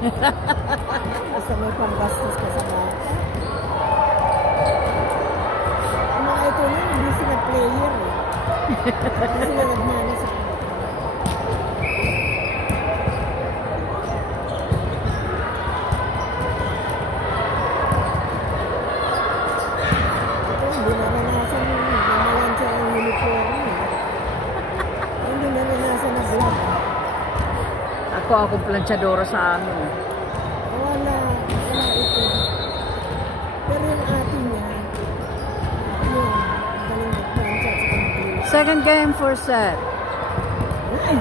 Basta may panggastos ka sa bata. Ang mga ito na, hindi sila player eh. Hindi sila nagmana sa bata. Ito, hindi naranasan namalan siya ang uniform eh. Hindi naranasan na vlog. Ako planchadora sa amin. Wala ito. Pero yung ate niya, yun, galing mag-plancha sa kanila. Second game for set. Ay!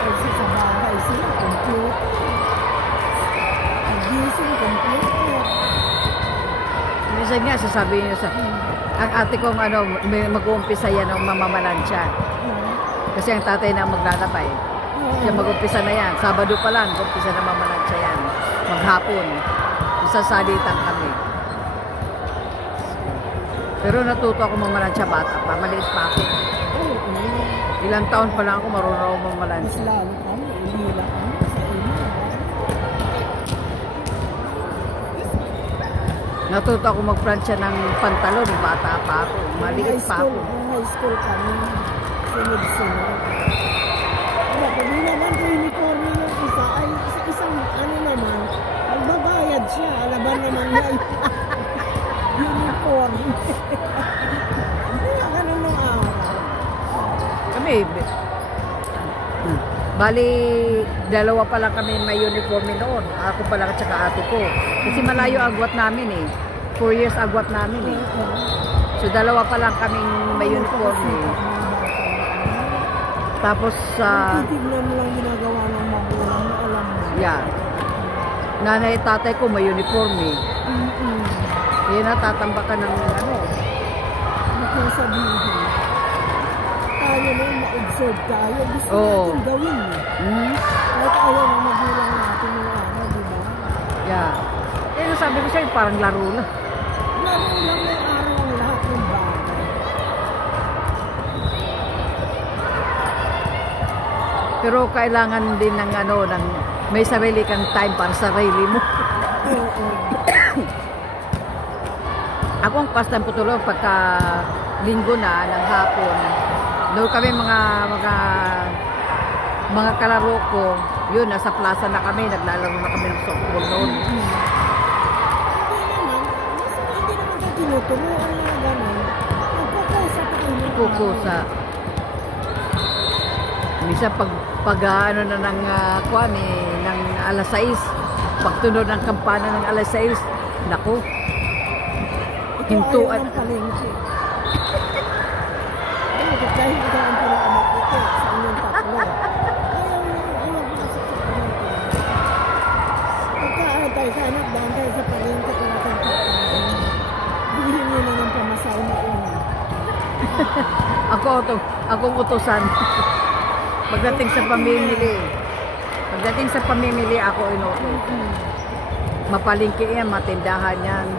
Kasi sa bahay sila, computer. Gising, computer. Minsan nga, sasabihin niya sa... Ang ate kong mag-uumpisa yan ng mamamalansya. Kasi ang tatay na maglalabay. Siya mag-umpisa na yan. Sabado pa lang, umpisa na mamalansya yan. Maghapon. Isasalitan kami. Pero natuto ako mamalansya bata pa. Maliit pa ako. Ilang taon pa lang ako marunong Mas mamalansya. lalo kami, inila kami sa ina. Natuto ako magplansya ng pantalon. Bata pa ako. Maliit pa ako. Nung high school kami, sunod-sunod. Wala, pag naman ko uniform yung isa, ay isang ano naman, magbabayad siya, alaban naman niya uniform. Hindi nga ganun nung araw. Kami, bali, dalawa pa lang kami may uniforme noon. Ako pa lang at saka ate ko. Kasi malayo agwat namin eh. 4 years agwat namin eh. So, dalawa pa lang kaming may uniforme. Tapos, Titignan mo lang ginagawa ng magulang na alam mo. yeah. Nanay at tatay ko may uniforme. Kaya natatambakan ng ano. Ano kung sabihin? Tayo na yung ma-observe tayo. Gusto Oo. natin gawin eh. Kahit ayaw ng magulang natin yung ano, di ba? Yeah. Eh, sabi ko sa'yo, parang laro na. Laro lang ng araw ang lahat ng bagay. Pero kailangan din ng ano, ng may sarili kang time para sa sarili mo. Oo. Ako ang pastang putulo pagka linggo na ng hapon. Doon kami mga kalaro ko. Yun, nasa plaza na kami. Naglalaro na kami ng softball noon. Hindi naman. Hindi naman ka tinuturuan na gano'n. Nagkukusa pa kayo. Kukusa. Minsan pag ano na ng kuwan eh, ng alas 6. Pagtunod ng kampana ng alas 6. Naku. Hintuan. Ayaw ng palengke. Dahil ikaw ang pinakamaputi sa inyong tatlo. Ayaw pasok sa palengke. Pagkaantay ka anak, daan tayo sa palengke kung ating tatlo. Bilhin nyo na ng pamasahe na una. Akong utusan. Pagdating sa pamimili, ako inuuto. Mapalingki yan, matindahan yan.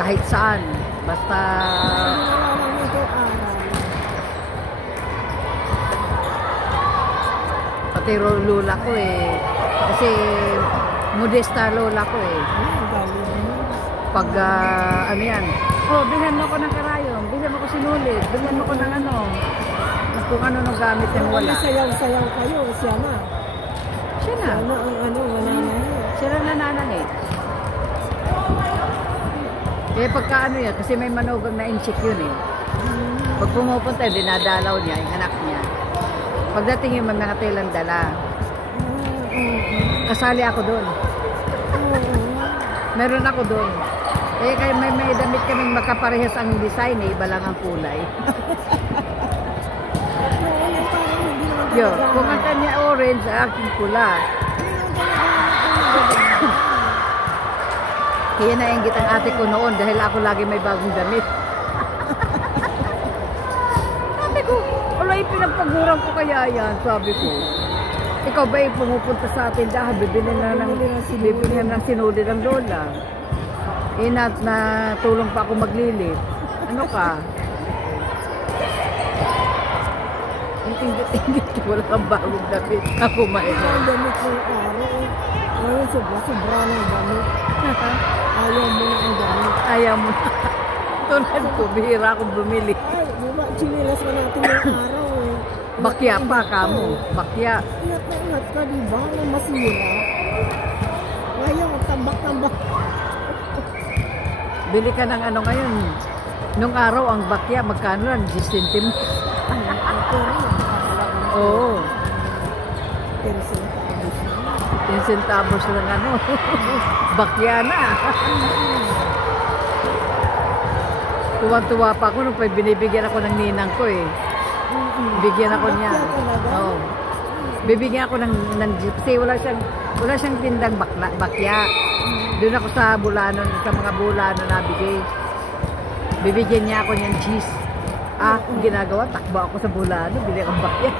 Kahit saan. Basta... Wala lang ito aral. Pati lola ko eh. Kasi modesta lola ko eh. Ang galing mo. Pag ano yan. Oh, bilhan mo ko ng karayong. Bilhan mo ko sinulit. Bilhan mo ko ng ano. Kung ano nung gamit yung wala. Sayaw-sayaw kayo. Siya na. Siya na. Siya na ang ano, wala na yun. Siya na nananangit. Kaya pagka ano yan, kasi may manugang na incheck yun eh. Pag pumupunta, dinadalaw niya, yung anak niya. Pagdating yung mga telang dala. Kasali ako doon. Meron ako doon. Kaya may damit kaming magkaparehas ang design eh, iba lang ang kulay. Yo, kung ang kanya orange, aking pula. Kaya nainggit ang ate ko noon dahil ako lagi may bagong damit. Sabi ko, alay, pinagpaguran ko kaya yan, sabi ko. Ikaw ba pumupunta sa tindahan, bibili na ng sinuli ng lola. Natulong pa ako maglilit. Ano ka? Ingit-ingit, wala kang bagong damit. Ako mayroon. Ang damit ng araw. Ngayon, sobra ng damit. Ayaw mo na ang damit. Ayaw mo na. Tulad ko, bihira akong bumili. Ay, diba, chinilas ka natin yung araw eh. Bakya pa ka mo. Bakya. Ingat na ingat ka, diba? Na masira. Ngayon, tambak-tambak. Bili ka ng ano ngayon. Nung araw, ang bakya, magkano lang? 10 centimos. Oo. 10 centavos lang ano. Bakya na. Tuwa-tuwa pa ako nung binibigyan ako ng ninang ko eh. Bigyan ako niya. Oo. Bibigyan ako ng gypsy. Wala siyang tindang bakya. Doon ako sa Bulano, sa mga Bulano nabigay. Bibigyan niya ako ng cheese. Ang ginagawa, takbo ako sa Bulano, bili akong bakya.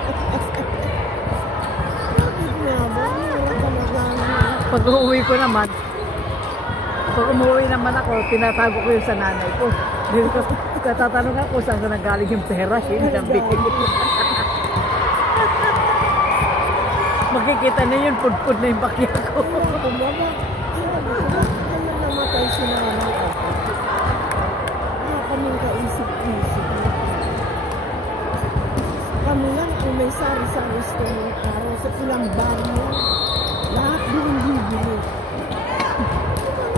Pag umuwi ko naman, ako, tinatago ko yun sa nanay ko. Tatanong ako saan ka nanggaling yung pera, yun ang bigay. Makikita na yun, pudpud na yung bakya ko. Namatay si nanay ako. Kaming kaisip-isip. Kami lang ang may sari-sari store ng araw sa ilang bar niya. Lahat doon bibili.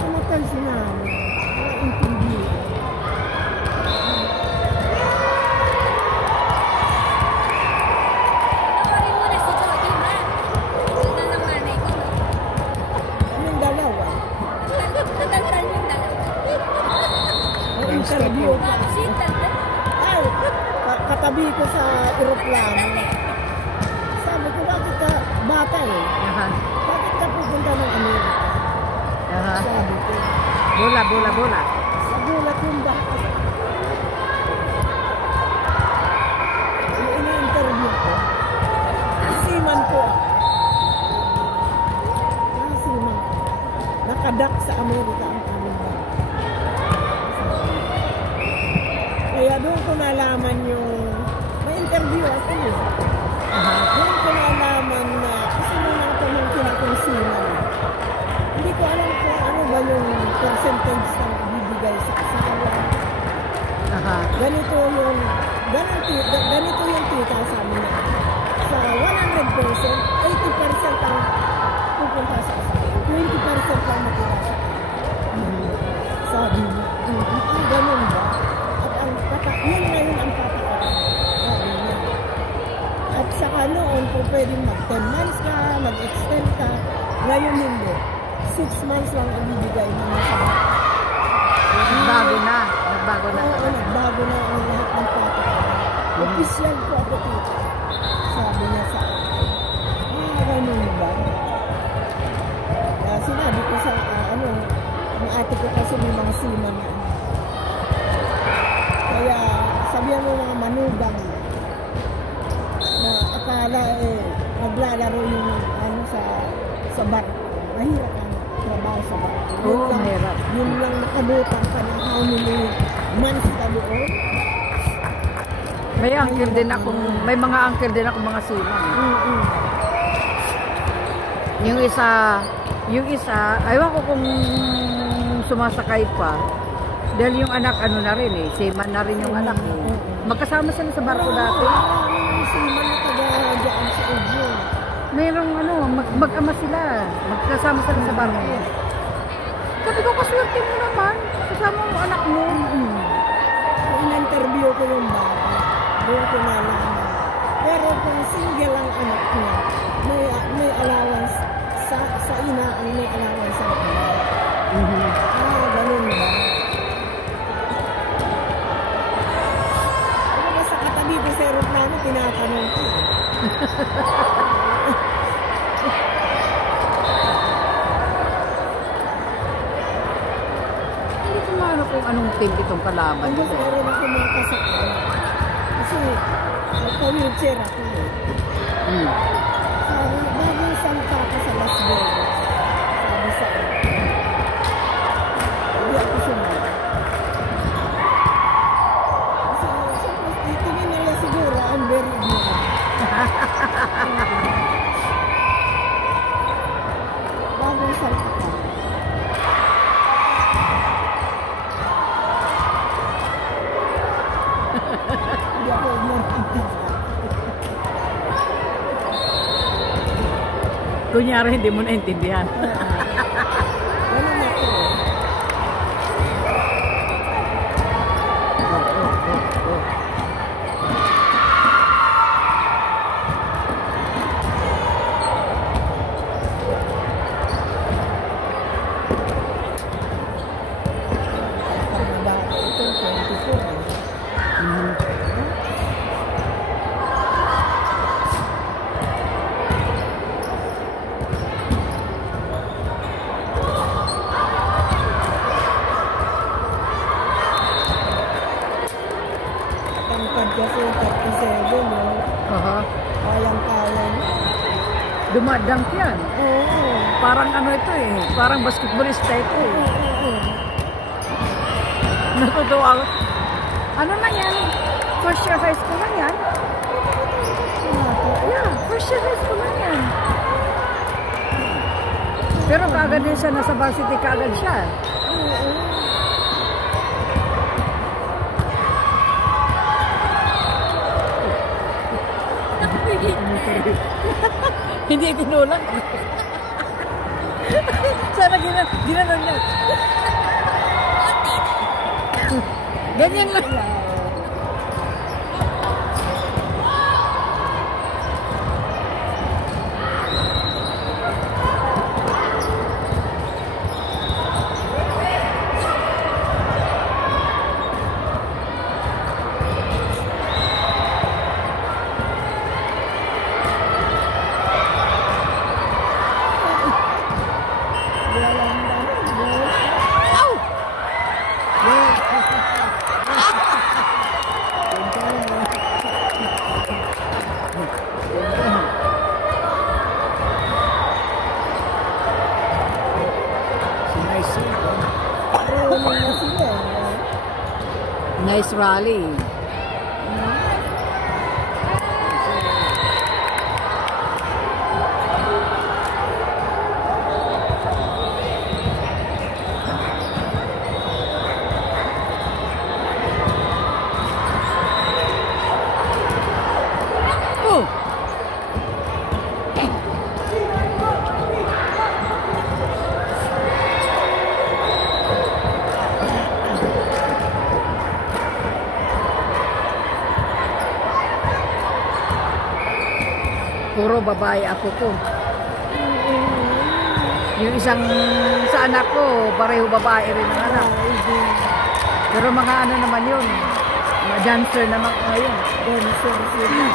Namatay si nanay. Naintindihan. Tawarin mo na si Jody, ma. Sundan ng nanay ko. Yung dalawa. Tatantan yung dalawa. May interview pa. Ay, katabi ko sa aeroplano. Sabi ko, bakit ka bata eh? Bakit ka pupunta ng Amerika? Sabi ko. Bola. Sa gulat yung bata. Yung ini-interview ko, seaman po ako. Seaman ko. Nakadak sa Amerika ang aming bata. Kaya doon ko nalaman yung na-interview ako eh. Doon ko nalaman na kasi nung mga pamangkin akong seaman. Hindi ko alam kung ano ba yung percentage na ibibigay sa asawa. Ganito yung tita sa amin na sa 100%, 80% ang pupunta sa asawa. 20% lang matira sa asawa. Sabi niya, ganun ba? At yun ngayon ang patakaran. Sabi niya. At saka noon, kung pwedeng mag-10 months ka, mag-extend ka, ngayon hindi. 6 months lang ang ibibigay mo sa Nagbago na. Oo, nagbago na ang lahat ng patakaran. Official po ako dito. Sabi niya sa akin. Ganun ba? Sinabi ko sa ang ate ko kasi may mga seaman na kaya sabihan mo mga manugang na akala naglalaro yung sa bar. Mahirap ang trabaho sa bar. Oo, mahirap. Yun lang nakabutang ka na how many months ka doon. May mga uncle din ako mga seaman. Yung isa, ayaw ko kung sumasakay pa. Dahil yung anak, na rin eh, seaman na rin yung anak eh. Magkasama sila sa barko dati. Seaman na taga-daan sa Udyo. Mayroong mag-ama sila. Magkasama sila sa barko. Sabi ko, kaswerte mo naman. Kasama mo anak mo. In-interview ko yung bata. Doon ko nalaman. Pero kung single ang anak niya, may allowance sa ina, may allowance sa ina. Ganun ba? Basta katabi ko sa aeroplano, tinatanong ko. Hindi ko maano kung anong team itong kalaban. Ano sa rin ako mga kasakal. Kasi nagpa-wheelchair ako eh. Sabi, Kunyari, hindi mo naintindihan. Ganun ako eh. Pag dati ito, 24 eh. Mhm. Tangkad kasi 37 eh. Aha. Kayang-kaya niya. Dumadunk yan. Oo. Parang ano ito eh. Parang basketballista ito eh. Oo. Natutuwa ako. Ano na yan? First year high school na yan? Yeah, first year high school na yan. Pero kaagad din siya, nasa varsity kaagad siya. Hindi tinulak. Sana ginanon niya. Ganyan lang. Nice rally. Oh. Puro babae ako ko. Yung isang sa anak ko, pareho babae rin ang anak. Pero mga ano naman yun, mga dancer naman ngayon. Dancer sila.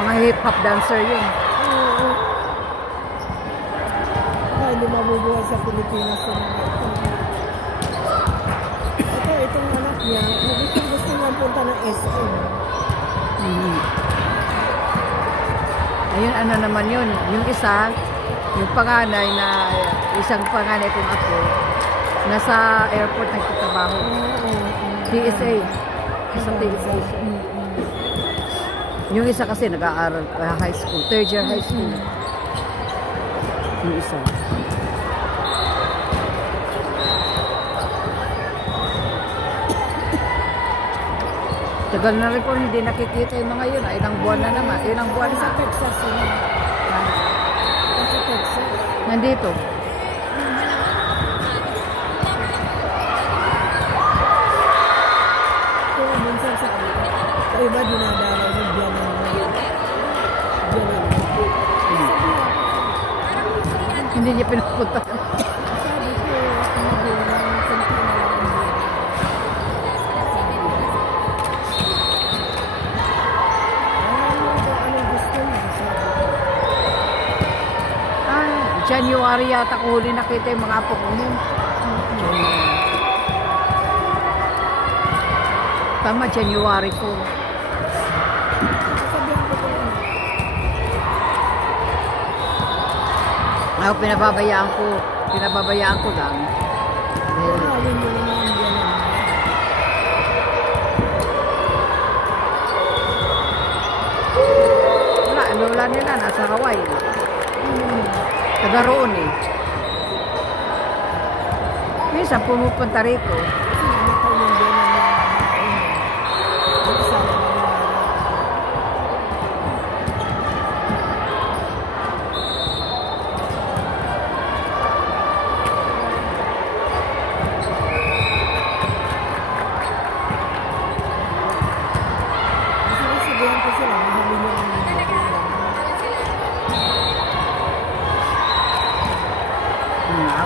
Mga hip-hop dancer yun. Ay, hindi mabubuhay sa Pilipinas yun. Itong anak niya, gusto nga punta ng SM. Ayun, ano naman yun. Yung isa, yung panganay na, isang panganay kong ako, nasa airport nagtatrabaho. TSA. Sa TSA. Yung isa kasi nag-aaral high school, third year high school. Yung isa. Tagal na rin po hindi nakikita yung mga yun. Ilang buwan na naman. Ilang buwan na. Sa Texas yun. Sa Texas. Nandito. Kaya minsan sa iba dinadalaw yung biyanan mo. Hindi niya pinupunta. Sabi ko, magulang, kunti na lang ang biyanan. Anong gusto mo? Sabi ko. January yata ko huli nakita yung mga apo ko nun. Tama, January 4. Sabihan ko ko yun. Ako pinababayaan ko lang. Gawin mo naman ang biyanan mo. Wala, lola nila nasa Hawaii. Taga roon eh. Minsan pumupunta rito. Kasi namatay yung biyanan niya. Isa na nangyari.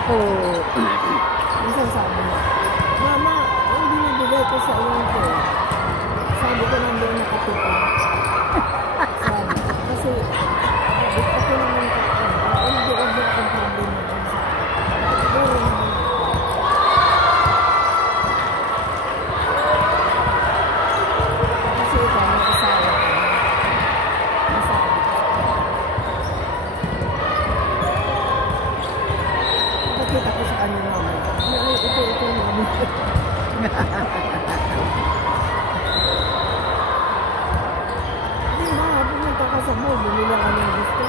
ako, Minsan sabi niya, Mama, hindi nabigay ko sa iyo ito. Sabi ko nandun nakatipa. Sabi ko, kasi ako naman hindi ko ba akong problema. Siguro naman. Kasi ikaw may asawa. Nasabi ko sa kanya. Nakita ko sa kanya naman. Ito naman. Hindi ma, pumunta ka sa mall, bumili ka ng gusto.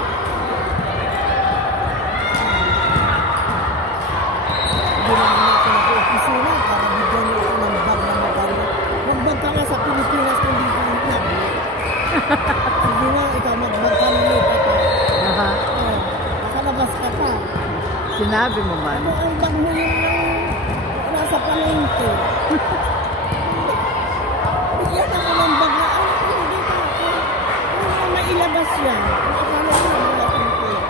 Hindi naman ako nag-opisina para bigyan niyo ako ng bag na maganda. Magbag ka nga sa Pilipinas kung di ka itlog. Sige nga, ikaw magbag ka ng makeup. aha, Nakalabas ka pa. sinabi mo man. Ano ang bag mo yun ng nasa palengke? Bigyan ako ng bag na hindi ka ako. Ano mailabas yan? Akala ko na wala kang pera.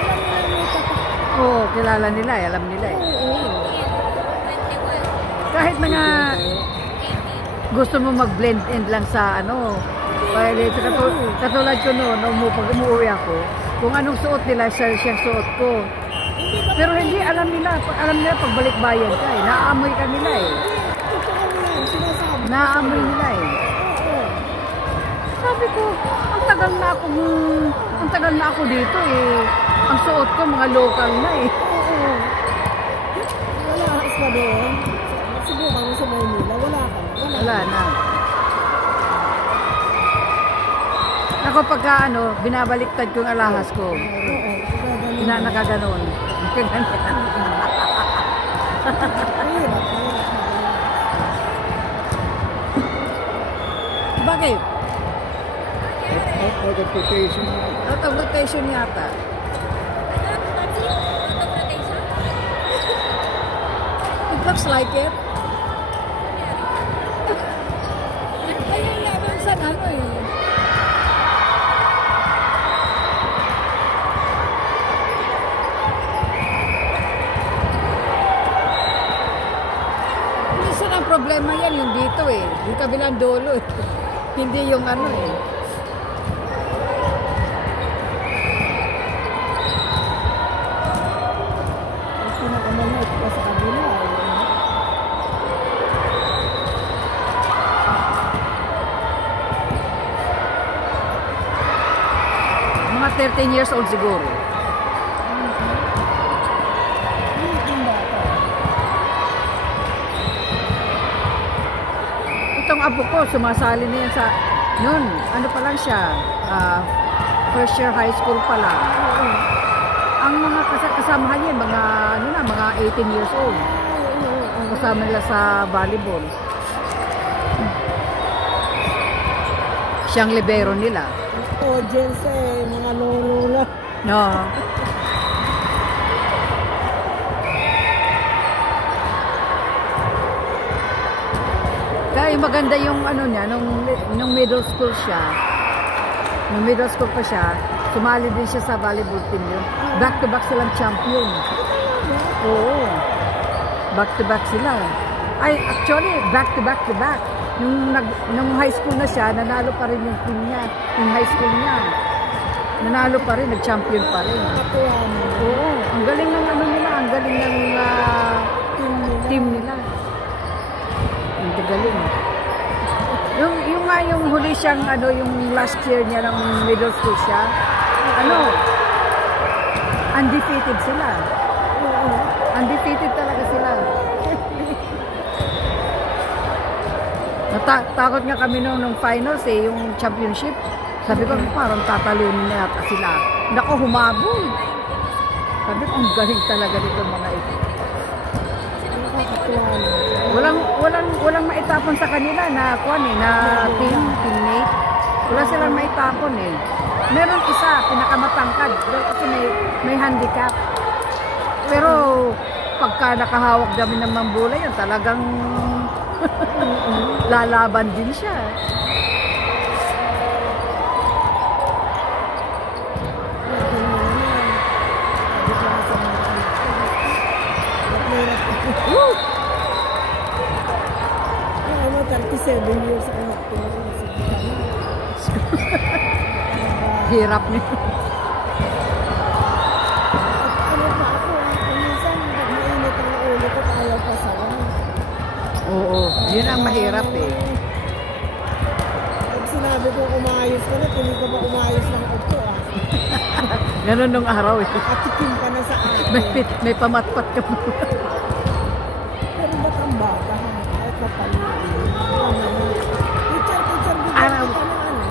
Alam nila may tatak. Oo, kilala nila, alam nila eh. Oo. 21. Kahit mga gusto mo mag-blend in lang sa ano, kaya katulad ko noon, pag umuwi ako, kung anong suot nila, siyang suot ko. Pero hindi, alam nila pagbalik bayan ka eh, naaamoy ka nila eh. Totoo yan, sinasabi. Naaamoy nila eh. Oo. Sabi ko, ang tagal na ako dito eh. Ang suot ko, mga local na eh. Oo. Wala ka doon. Subukan mo sa Maynila, wala ka. Wala na. Ako pagka binabaliktad ko yung alahas ko. Oo. Nakaganon. Nakaganon. Bakit? Out of rotation. Out of rotation yata. It looks like it. Ayun nga, minsan eh. Minsan ang problema yan yung dito eh. Yung kabilang dulo eh. Hindi yung eh. Pinakamalait ka sa kabila. Mga 13 years old siguro. Yung bata. Itong apo ko, sumasali na yan sa, noon, ano pa lang siya, first year high school pa lang. Oo. Ang mga kasamahan niya, mga 18 years old. Kasama nila sa volleyball. Siyang libero nila. Audience eh, mga lolo lang. No. Kaya maganda yung niya, nung middle school siya. Nung middle school pa siya, sumali din siya sa volleyball team yun. Back-to-back silang champion. Oo. Back-to-back sila. Ay, actually, back-to-back-to-back. Nung high school na siya, nanalo pa rin yung team niya. Yung high school niya. Nanalo pa rin, nag-champion pa rin. Oo. Ang galing ng nila, ang galing ng team nila. Ang galing. Yung huli siyang yung last year niya ng middle school siya. Undefeated sila. Undefeated talaga sila. Natakot nga kami nung finals yung championship. Sabi ko parang tatalunin na yata sila. Nako, humabol. Sabi ko, ang galing talaga nito mga ito. Walang maitapon sa kanila na teammate. Wala silang maitapon eh. Meron isa, pinakamatangkad, kasi may handicap. Pero pagka nakahawak kami ng mambula yun, talagang lalaban din siya. 7 years ako nagturo. Hirap niyo. At ano pa ako, minsan pag mainit ang ulo ko, ayaw pa sa Oo, yun ang mahirap eh. Pag sinabi ko umayos ka na, hindi ka ba umayos ng upo Ganun nung araw eh. Atikim ka na sa akin. May pamatpat ka mo. Pero ba't ang bata ha? Ay kapalitin. Teacher, bigyan Araw. kita ng ano.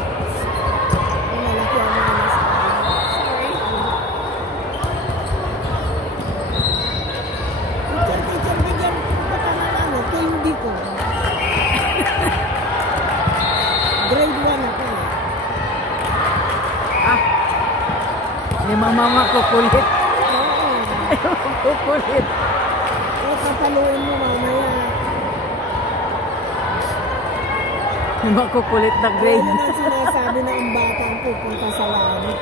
Ay, malaki ang mga nasa akin. Teacher, bigyan kita ng ano. Candy ko. Grade 1 ako eh. Ni mama kukulit. Oo. Kukulit. Eh, kapaluin mo mamaya. Ni makukulit na grade. Yan ang sinasabi na ang batang pupunta sa langit.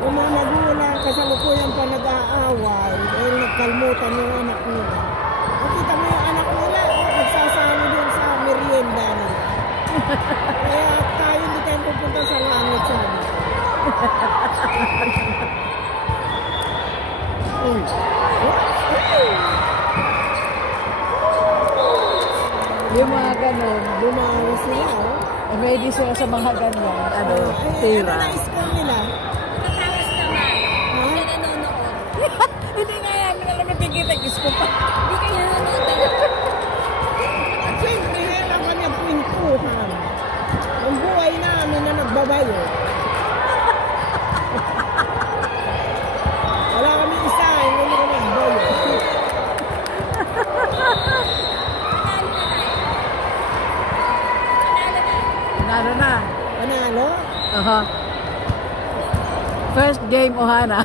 Yung mga magulang, kasalukuyan pa nag-aaway, dahil nagkalmutan yung anak nila. Nakita mo yung anak nila, nagsasama doon sa merienda nila. Kaya tayo hindi tayo pupunta sa langit, sabi. Uy. Yung mga ganun, Bumawi sila, oh. ready sila sa mga ganyan, Ano tira. na school nila? Matawas naman. Ha? Hindi ka nanonood. Hindi nga yan, alam mo tigit-tigis ko pa. Hindi ka nanonood talaga. At siyempre, meron kami ang kwentuhan. Ang buhay namin na nagbabayo. Wala kami isa, hindi kami nagbayo. Panalo na. Panalo na. Panalo? First game, Ohana.